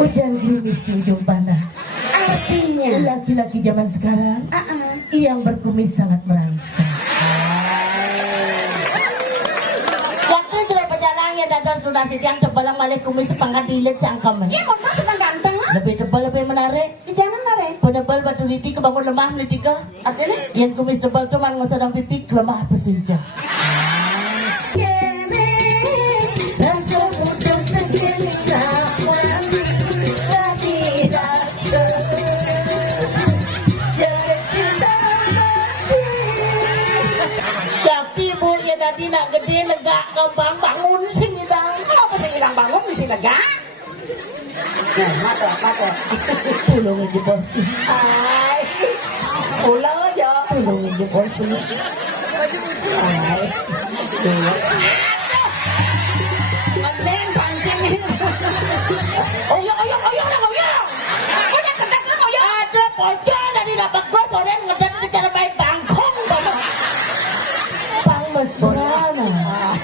Hujan gerimis di ujung panah. Artinya Laki-laki zaman sekarang yang berkumis sangat merangsang. Waktu jero pejalangnya dados sudah sitiang tebal malih kumis sepangkat dilet cangkem. iya kok sedang ganteng lah. Lebih tebal lebih menarik. Jangan nare. Penebal batu liti kebangun lemah liti ke. Artinya yang kumis tebal tuh man ngosadang pipi lemah apa saja. Rasa mudah tergiling lawan lagi rasa jangan cinta mati. Tapi bu ya tadi nak gede lega gampang bangun sing idang. Apa sih hilang bangun di sini lega? Nah, mata. Tolong aja bos. Hai. Pulau aja. Tolong aja bos. Hai. Mending pancing. Oyong lah oyong. Udah kedak lah oyong. Ada pocong dari dapat gua sore ngedet ke cara baik bangkong bapak. Pang mesra nah.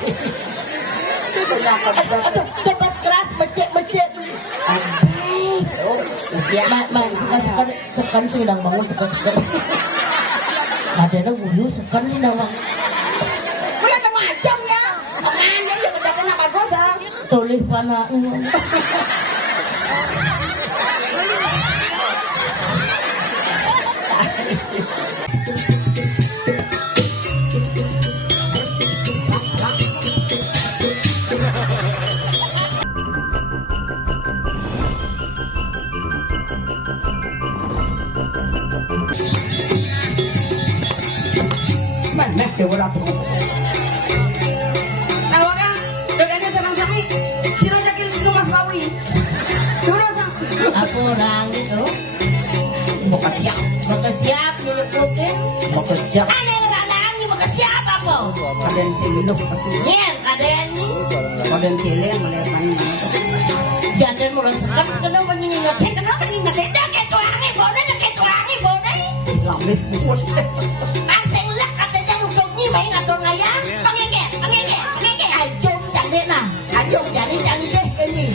Aduh, tepas keras mecek. Ya, mak sekan sedang bangun sekan. Ada guyu sekan sedang bangun. Udah ada macam ya. Kemana ya kedak nak bagus ah. Toleh pana. Mana dewa rapu. Nawaga, dadanya senang sami. Sira jakil di rumah Bawi. Dulu sang. Aku orang itu Muka siap. maka siap nyelupin. Muka siap. Ada yang ranangi maka siap apa? Kaden si minum pasti. Iya, kadang Kaden cile yang melepan. jangan mulai sekan sekena mengingat. Saya kenapa mengingat? Tidak ketuangi boleh, Lambis bukut. Asing lah katanya udangnya main ngatur ngayang. Pangenge. Ajong jadi nah. Ajong jadi deh ini.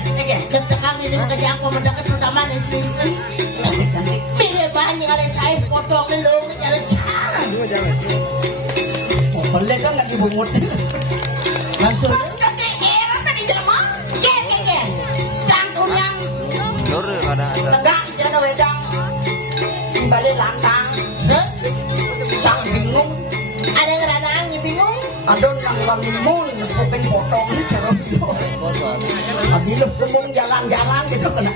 Deg-degan ini kerjaan pemendakan terutama di sini. Mire banyak ada saya potong belum cara cara. Boleh kan nggak dibungut? Langsung. Lur kada asa. Legak ijana wedang. Balik lantang. Cang bingung. Ada ngeranang bingung. Adon nang bangun kuping potong cara itu. Abi lu kemung jalan-jalan gitu kena.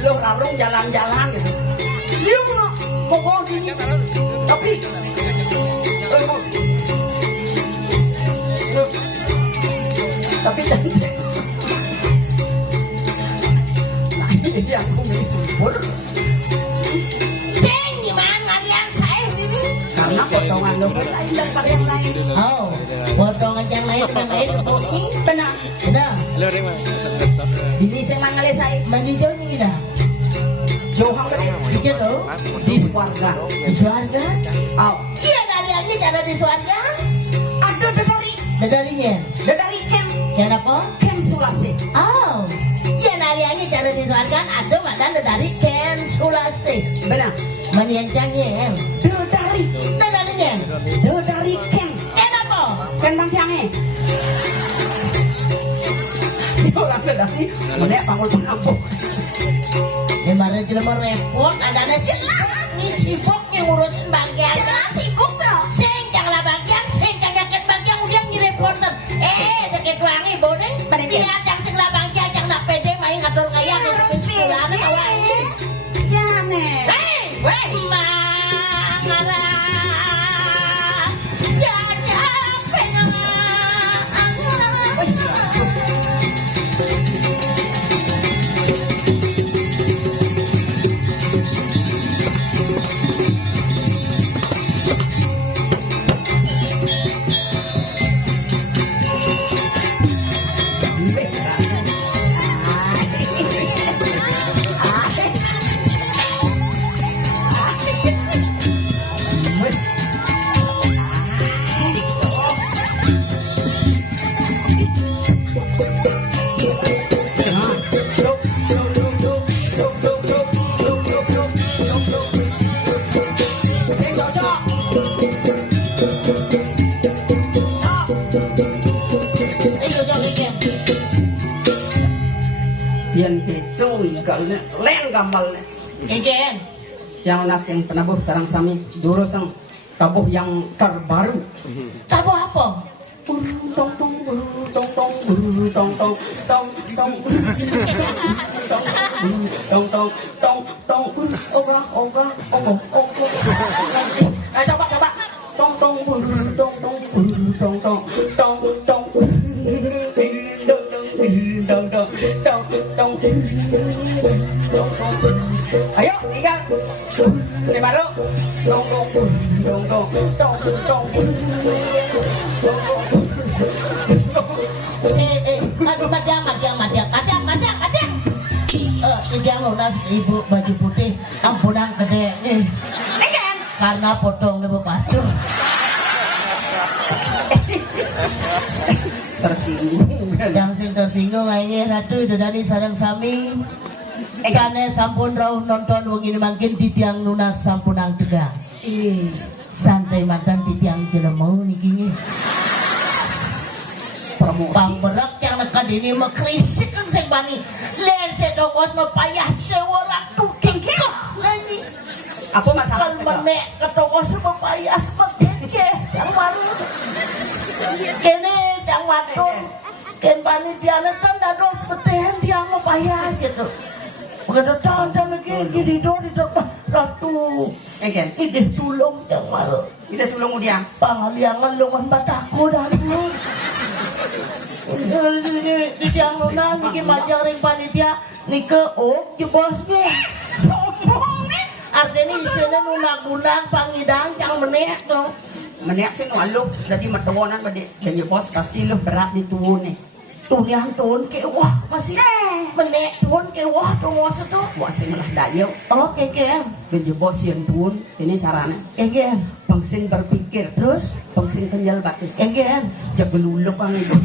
Lu rarung jalan-jalan gitu. Dia mau gini. Tapi cantik. Nah ini aku misubur. Sing gimana yang saya ini? Karena potongan lu lain daripada yang lain. Oh, potongan yang lain ini benar. Lur mah sesat. Ini sing mangalih saya. Mandi jauh nih kita. Jauhan gede. Pikir lo Di Swarga. di Swarga. Oh, Iya daliannya cara di Swarga. ada Dadarinya. dari Kenapa? Ken Sulasi. Oh, iya daliannya cara di Swarga. Ada madan dari Ken Sulasi. Benar. Maniancangnya. Dadarinya. Dari Ken. Kenapa? Ken Bang Tiange. Orang dari mana panggul pengampung. Kemarin jelema repot, ada si sibuk yang ngurusin bagian. Sibuk dong. Sing janganlah bagian, sing jangan bagian udah ngirepotan. Deket wangi boleh. Iya, jangan sing lah bagian, jangan nak pede main ngatur kaya terus pulang kawan. Jangan. Weh, mangara. Jangan pengen. gitu igalnya len gambalnya. Iken. Yang nas yang penabuh sarang sami durus sang tabuh yang terbaru. Tabuh apa? Tong tong tong tong tong tong tong tong tong tong tong tong oga coba tong tong tong tong tong tong tong tong ayo ikan ini baru tong tong tong tong tong tong Aduh, matiang. Yang lunas ibu baju putih, ampunan gede nih. Karena potong nih bapakku. tersinggung. Yang sing tersinggung aja ratu dari sarang sami. Sana sampun rauh nonton wong makin di tiang lunas sampunang tegang. Santai mantan di tiang jelemau niki. Bang berak yang nekat ini mekrisik kan sing bani len sedongos mepayah sewarak tuking nyanyi apa masalah kalau menek ketongos mepayah sepetke cang maru kene cang matun ken bani diana kan dados beten tiang mepayah gitu begitu tonton lagi di ratu ide tulung cang maru ide tulung dia pangaliangan lungan bataku dulu di tiang lunas niki majang ring panitia nike jebosnya sombong nih artinya di sini nuna-gunang pangidang cang menek dong menek sih ngaluk jadi metuanan pada jadi bos pasti lu berat di tuun nih yang tuun ke wah masih menek tuun ke wah tungos itu wah sih malah dayo keke jadi bos yang tuun ini caranya keke pangsing berpikir terus pangsing kenjal batis keke jago luluk kan itu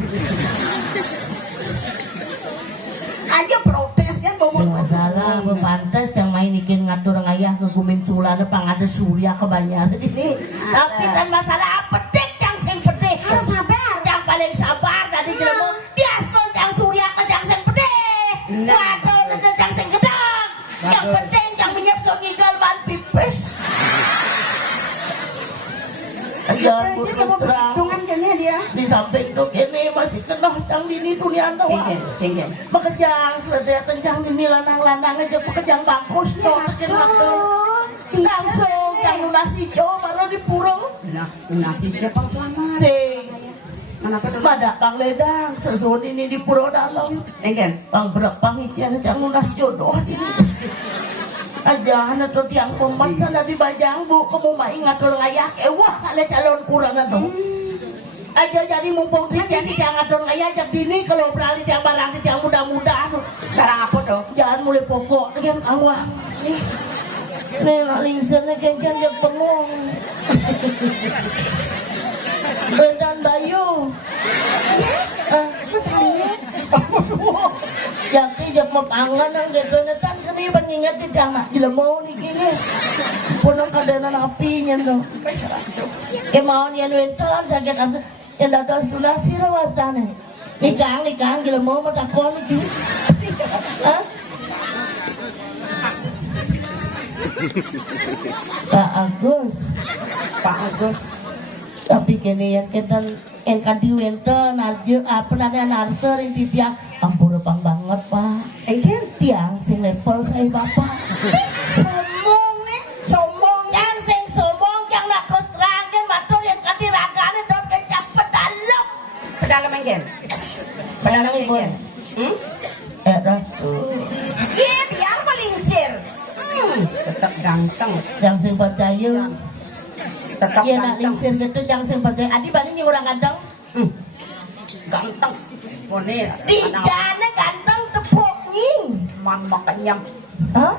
aja protes kan yang masalah pantes yang main ikin ngatur ngayah ke Gumin Sulana pangada surya kebanyaran ini tapi kan masalah petik yang sing petik harus sabar yang paling sabar tadi jelema diasto yang surya ke yang sing petik waduh yang sing gedang yang penting yang minyak so ngigal ban pipis jangan putus terang dia di samping dok ini masih kena cang dini dunia doang makejang seledek kencang dini lanang-lanang aja pekejang bangkus no tekin waktu langsung cang lunas hijau baru di purung nah lunas hijau pang selamat sing kenapa dulu pada pang ledang sesun ini di purau dalam pang berak pang hijau cang lunas jodoh ini aja atau tiang peman sana di bajang bu kamu mah ngatur ngayak wah ale calon kurangan dong aja jadi mumpung jadi tiang ngatur ngayak jak dini kalau beralih tiang barang di tiang muda-muda barang apa dong jangan mulai pokok dengan awang nih lingsernya geng-geng jak bengong Bendan Bayu Jaki jak mapangan ang getonetan kami mengingat di tanah jelemau ni kini punong kadenan apinya dong mau nian wenton sakit amsa yang dados lunasi rawas tanah nikang jelemau matakon ni kini Pak Agus tapi kini yang kita kan diwenten aja apa namanya narser yang tiang ampun pang banget pak tiang sing level saya bapak sombong yang sing sombong yang nak terus terang kan matur yang kan diragane dot kecap pedalem pedalem ibu ratu biar melingsir tetap ganteng yang sing percaya tetap iya nak lingsir gitu jangan sing percaya adi bani yang orang ganteng ganteng monir di jana ganteng tepuk nying mama kenyam hah?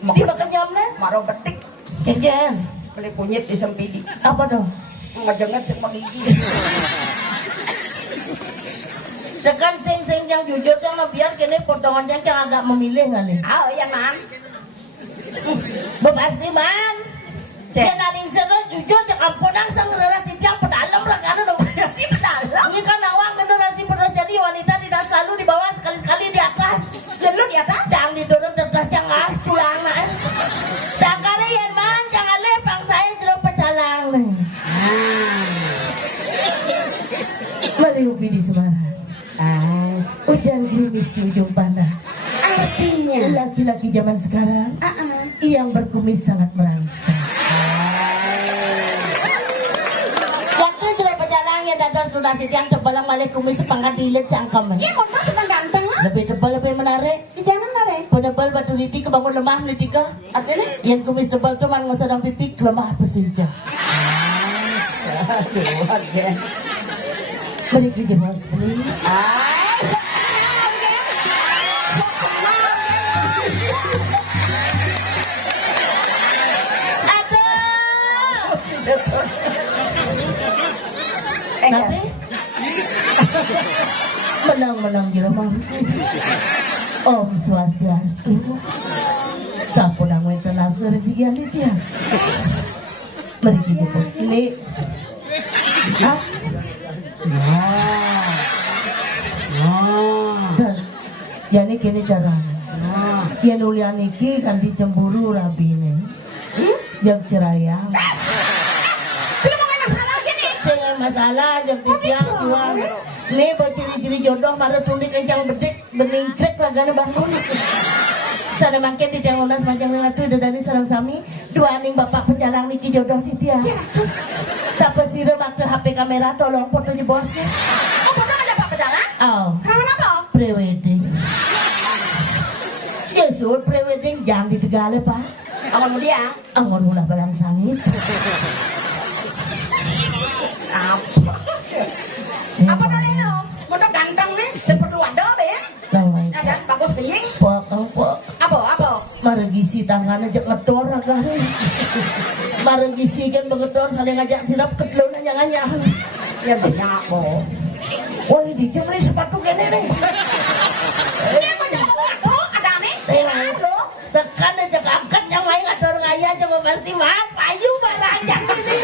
Di makan jamnya? maro betik kengkes beli kunyit di sempidi apa dong? ngajenget sing magigi sekan sing yang jujur yang biar kini potongannya yang agak memilih kali ya man bebas man dia naling seru jujur jangan podang sang relasi tiang pedalam ragana dong di pedalam ini kan awang generasi penerus jadi wanita tidak selalu di bawah sekali-sekali di atas. Dan lu di atas? Jangan didorong di atas jangas tulang nak. Sakali yang man jangan lepang saya jeruk pecalang. Meliupi di Semarang. Hujan gerimis di ujung pandang. Artinya Laki-laki zaman sekarang yang berkumis sangat merangsang. Waktu jeruk pecalang ya dados sudah sitiang tebalang malik kumis sepangkat dilet cangkem. iya kok sedang ganteng lah. Lebih tebal lebih menarik. Jangan nare. Penebal batu liti kebangun lemah liti ke. Artinya? Yang kumis tebal tuh man ngosadang pipik lemah apa saja. Aduh, aja. Mari kita mas beli. Tapi Menang-menang jerman. Om Swastiastu. Sampun angin tenang sering sekian dia. Mari kita pos ini. Dan jadi kini caranya. Yang ulian iki kan dicemburu rabine. Jak cerayang. saya masalah jam tiang jual. Nih baca ciri-ciri jodoh marah tunik kencang bedik beningkrek lagana bangun. Sana makin di tiang lunas panjang ratu dadani sarang sami dua aning bapak pecalang niki jodoh di tiang. Sapa sira waktu HP kamera tolong foto di bosnya. Oh, foto ada apa pejalan? Oh, Kangen apa? prewedding. Jesur prewedding jam di Tegale pak. Awan dia. Angon mula balang sangit. Apa? Apa dalilnya? Foto ganteng nih, seperti wadah ben. Namanya. Ada bagus kenying. Pak. Apa? Maragisi tangan aja ngedor agaknya. Maragisi kan mengedor saling ngajak sirap ketelun aja nganyang. Ya banyak apa? Wah ini cuma sepatu gini nih. Ini aku jangan ngomong, ada nih. Tengok. Sekan aja angkat yang lain ngador ngaya cuma pasti mah payu barang jangan ini.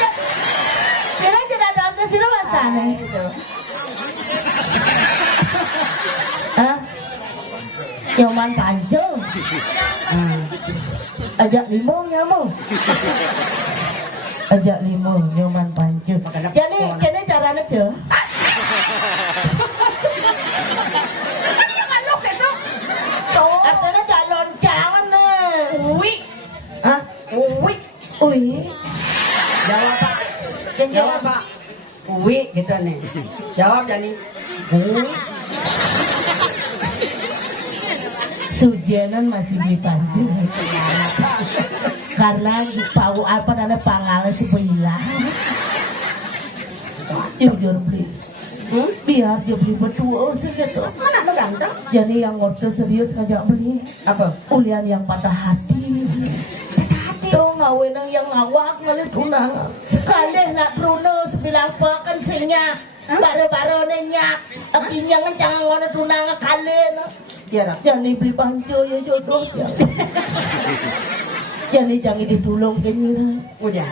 Sirap jadi ada sirap masane. Hah? Nyoman pancung. Ajak limau nyamuk. Ajak limau nyoman pancung. Jadi kene caranya ce. Tadi yang maluk itu. So, Artinya calon jangan nih. uwi. Hah? Uwi. Ui. Jawab Pak. Yang Jawab Pak. Uwi gitu nih. Jawab Jani. Uwi. Sujenan masih beli pancung. Karena pau apa ada pangalan si hilang. Jujur beli. Biar dia beli berdua sih gitu. Mana lu ganteng? Jadi yang ngorte serius ngajak beli. Apa? Ulian yang patah hati. Tuh ngawenang yang ngawak ngalit unang. Sekali nak truno sebilang pakan sinya. Baru-baru nenyak. Akinya ngencang ngono tunang kalen. Kira. Jadi beli panco ya jodoh ya. Jadi jangan ditulung kini. Udah.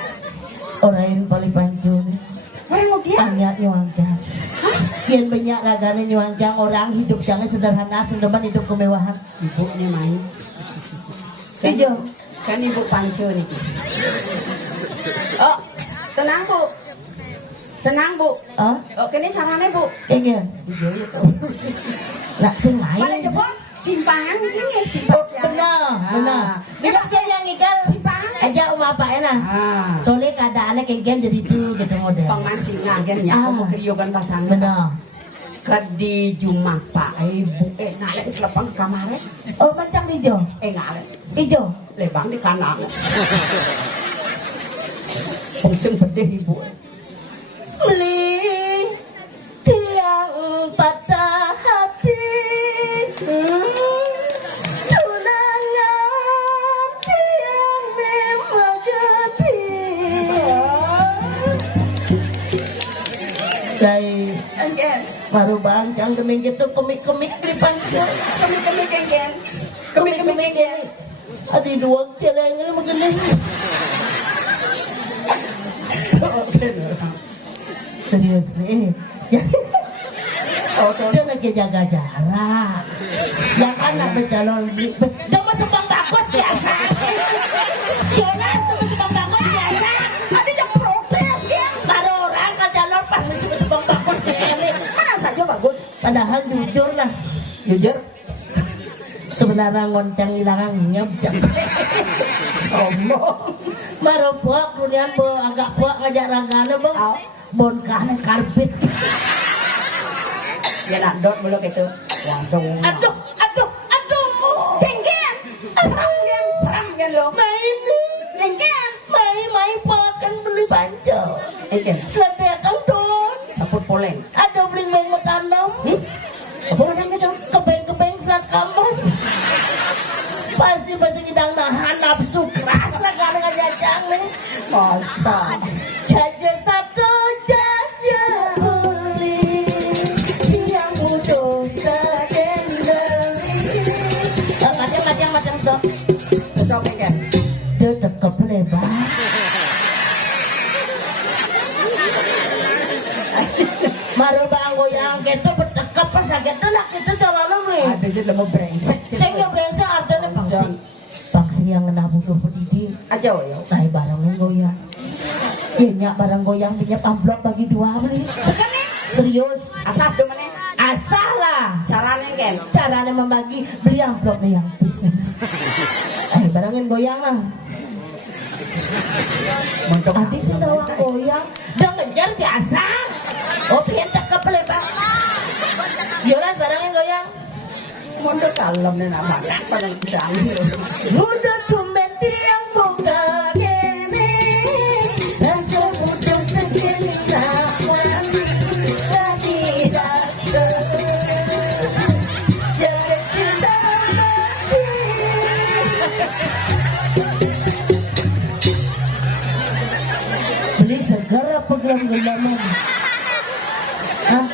Orang yang paling panco nih. Orang mau dia? Banyak nyuangcang. Yang banyak raganya nyuangcang orang hidup jangan sederhana, sendeman hidup kemewahan. Ibu nih main. Ijo. Kan ibu panco nih. Oh, tenang Bu. Tenang Bu. Oh, Oke ini caranya Bu. kayaknya. Lah sing lain. Paling jebol simpangan ini ya. Oh, benar. Bila saya yang igal Simpangan. aja apa enak. Tole keadaannya kayak jadi itu gitu model. Pengmasih ngagen ya. Kamu kriyogan pasangan. Benar. Kadi Jumat Pak Ibu ngalek telepon ke kamare. Oh, mancang ijo. Ngalek. Ijo. Lebang di kanan. Pusing pedih Ibu. Beli tiang patah hati. Tunangan tiang memagati. Lai Enggen. baru bancang gening gitu kemik-kemik di panjang. Kemik-kemik enggen. Kemik-kemik enggen. Adi dua celengnya begini. Serius nih. Dia lagi jaga jarak. Ya kan nak bercalon beli. Dia masuk bang bagus biasa. Jonas tuh masuk bang bagus biasa. Ada yang protes ya. Baru orang kan calon pas masuk bang bagus kali. Mana saja bagus. Padahal jujur lah. Jujur. Sebenarnya ngoncang ilangan nyebjak. Sombong. Marobok runian bo agak buat ngajak ragana bo. Bon kane karbit. Ya nak dot mulu gitu. Waduh. Aduh. Genggen. Seram kan lo. Main. Genggen. Main pakan beli pancel. Genggen. Selain datang tuh. Saput poleng. Ada beli mau tanam. Apa orang gitu? Kebeng selat kamar. Pasti ngidang nahan nafsu keras lah karena ngajajang nih. Masa. Jaja satu jaja beli yang butuh terkendali. Matiang stop. Sedok genggen. Dia tekep lebar. Mari bang goyang kita bertekap pas sakit nak kita cara nih. Ada je lemah brengsek. Saya brengsek ada nih pangsi yang kena butuh pendidik. Aja yo. Tahu barangnya goyang. Iya nyak barang goyang punya amplop bagi dua beli. Sekali. Serius. Asal do mana? Asal lah. Caranya kan? Caranya membagi beli amplop nih yang pis nih. Barangnya goyang lah. Adi sendawang goyang. Udah ngejar biasa. Oh pian tekep lebar. Yolas barangnya goyang. Mondok kalem nih nama. Pada canggih. Udah tumen tiang buka kene. Rasa butuh segini lawan. Lagi rasa. Jaga cinta mati. Beli segera pegang gelaman. Hah?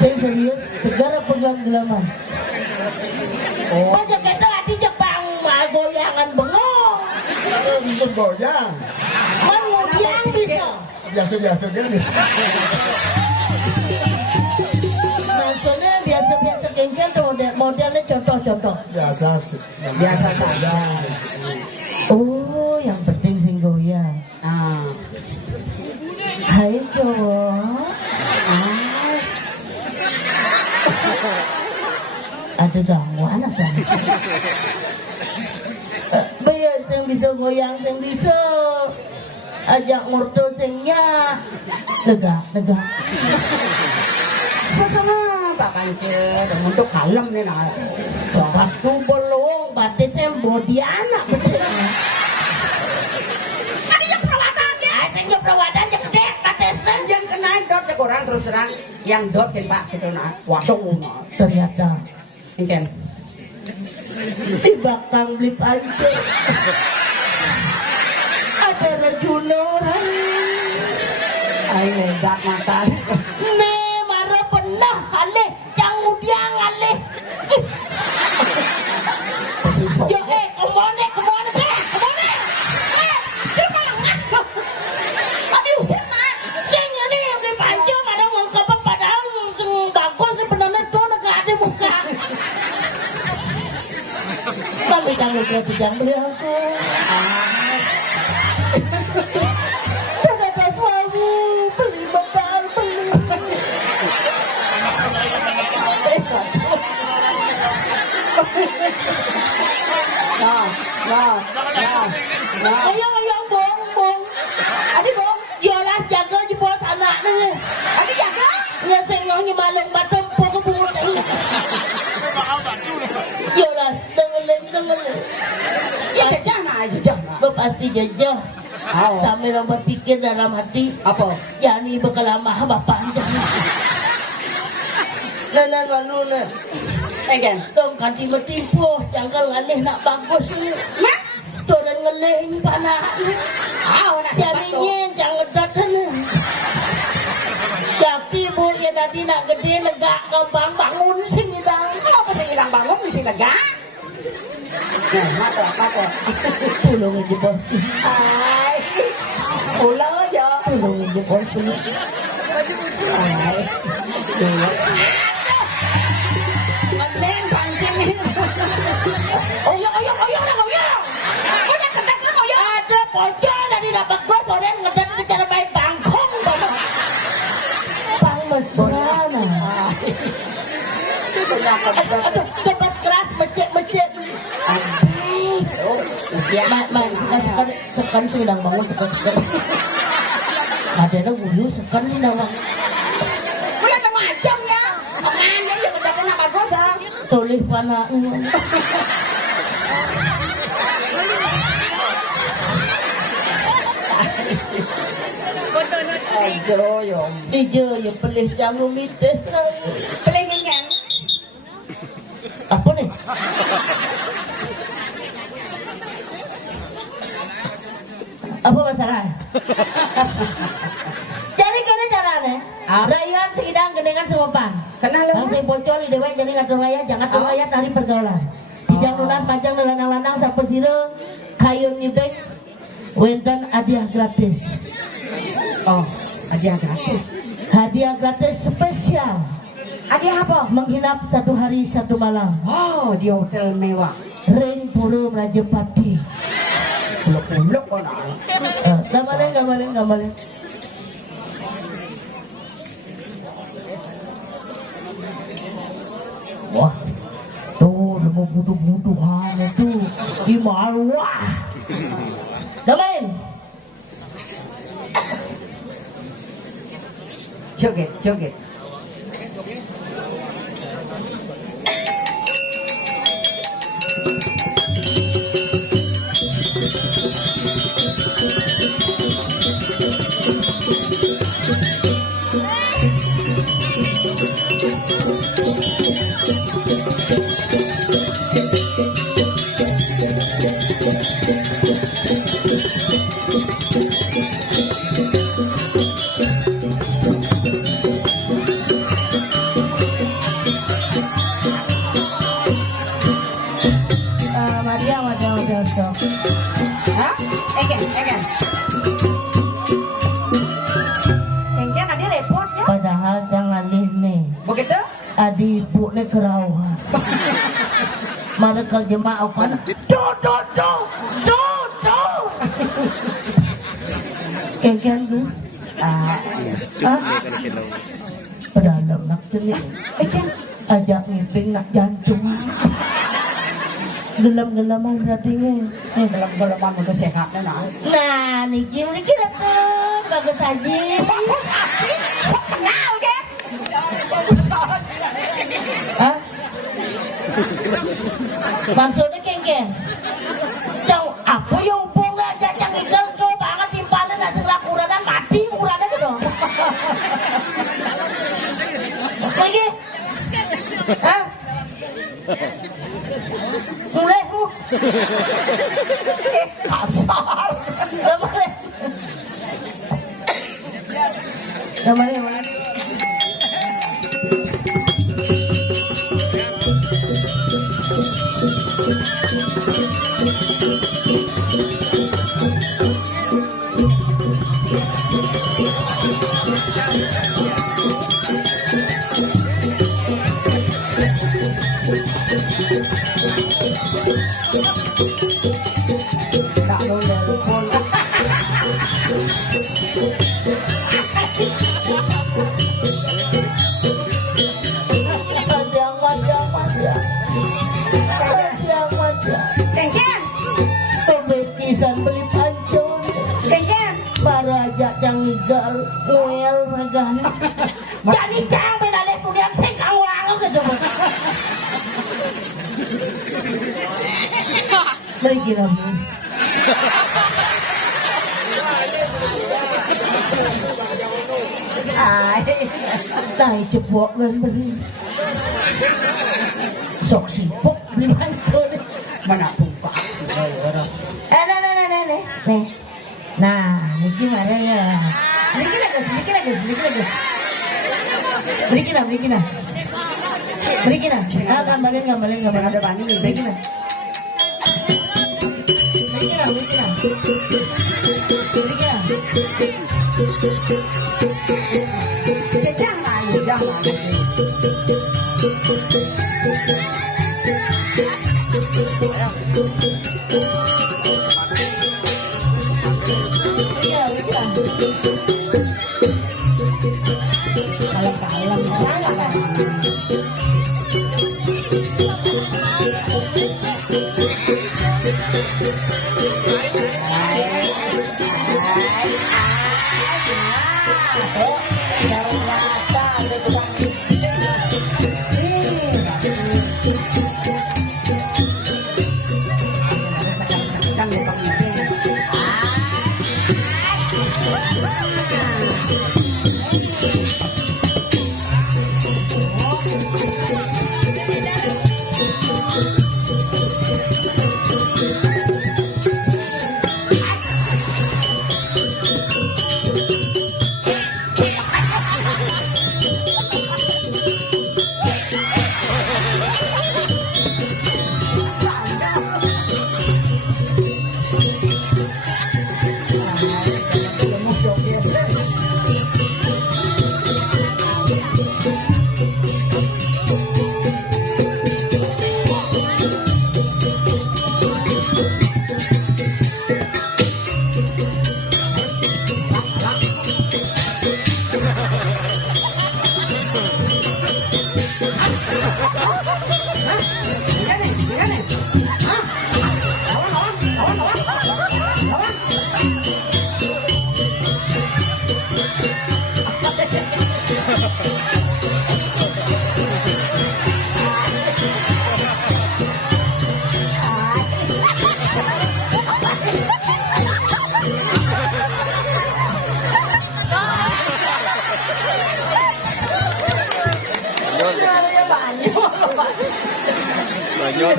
Saya serius, segera pegang gelaman. Banyak kita di Jepang mah goyangan bengong. Terus goyang. Kemudian bisa. Biasa-biasa gini. Maksudnya biasa-biasa kengken tuh modelnya contoh-contoh. Biasa sih. Biasa saja. Oh, yang penting sing goyang. Ah. Hai cowok. Ada gangguan asal. Bayar sing bisa goyang sing bisa. Ajak ngurto singnya. Lega. Sama Pak Kancil, untuk kalem nih nah. Waktu belum batisnya bodi anak betul. Ada yang perawatan ya? Sehingga perawatan gede batisnya. Yang kena dot cek orang terus terang, yang dot kan Pak gitu nah. Waduh nah. Ternyata Ikan. di belakang beli pancing ada rajunan. Ay ledak mata. Ne marah pernah aleh jangan udiang aleh. Yo kemana adi usir nak sing ini beli pancing padahal ngengkep padahal bagus sebenarnya tuh nggak ada muka. Tapi jangan berarti jangan beli aku. Ternyata suami beli bekal beli. Nah. Ayang bong. Adi bong, Yolas jaga di bawah anak nih. adi jaga. Ya sengongnya malung batam pokok bungut ini. Yolas dengelin. Ya jajah nah, jajah nah. Pasti jajah. Oh. Sambil orang berpikir dalam hati, Apa? yani bakal lama bapak anjang. Nenek malu Ikan. dong kanti bertimpuh, cangkal aneh nak bagus ni. Mak? Tolan ngeleh ni panah ni. Nak Jadinya jangan datang. Jadi bu ya nanti nak gede negak gampang bangun sini dah. Apa sih hilang bangun di sini lega? Mata. Tolong aja bos. Ay, ulang aja. Tolong aja bos. Ay, Aduh, kebas keras mecek. Ya, sekan sedang bangun sekan. Ada guyu sekan sedang bangun. Udah macam ya. Mana yang udah kena bagus ah. Toleh pana. Ijo ya pelih jangu mites Pelih kan? apa nih? Apa masalahnya? Jadi kena caranya rayuan segidang gendengan semopan Kenal lu? langsung bocor di dewek jadi ngatur raya jangan ngatur raya tari pergaulan dijang lunas pajang lanang-lanang sampai zero kayun nyibek wenten hadiah gratis. Oh, hadiah gratis. Hadiah gratis spesial. Hadiah apa? Menginap 1 hari 1 malam. Oh, di hotel mewah. Ring Pura Rajapati. Buluk-buluk kok nak. Gamalin. Wah, tuh mau butuh-butuhan itu di marwah. Gamalin. Joget. Madia. Hah? Egen. Engken ada repot ya? Padahal jangan lih nih. Begitu? Adi ibu ne kerauhan. Mana kalau jemaah kan? Do. Engken Gus. Pedalam nak cenik. Engken Ajak ngiping nak jantungan. Gelam-gelaman ratingnya. gelam-gelaman udah sehatnya nak. Nah, niki datang bagus aja. Sok kenal kan? Hah? Maksudnya kengken. Jauh apa yang hubungnya jajang ikan tuh banget timpalan nasi lakuranan mati ukurannya gitu. Lagi? Hah? Mulai mu. Kasar. Gambarnya. Tak boleh lupa. Engken. Pembekisan beli pancon. Engken. Paraja cangigal ngoel ragana. Jadi cang benale punian sing kang wango gitu. Mriki namun. Tai cepok kan beri. Sok sipok beli pancon. Mana buka. Nih. Nah, ini gimana ya? Berikin guys. Berikin. Ah, gambalin. Ada bani nih. Berikin. Jangan. Kalem-kalem. Banyak.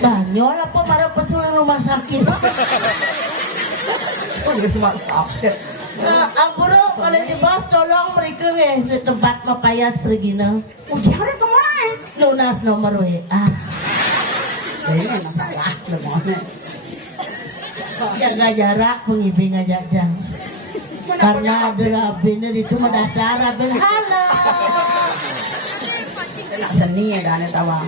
Banyol apa marah pesulan rumah sakit? Rumah sakit. Ampuro kalau dibos tolong mereka setempat mapayas pergi na. Ujiannya kemana ya? Lunas nomor we. Ini masalah lemone. Jaga jarak pengibing aja jang. Karena ada rabiner itu mendaftar berhala. Nak seni ya dan tawa.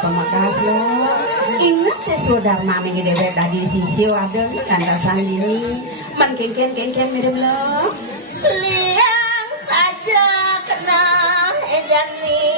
Pemakas lo. Ingat ya saudara mami gede dewek tadi sisi ada kandasan ini. Man kengken mirip lo. Liang saja kena edani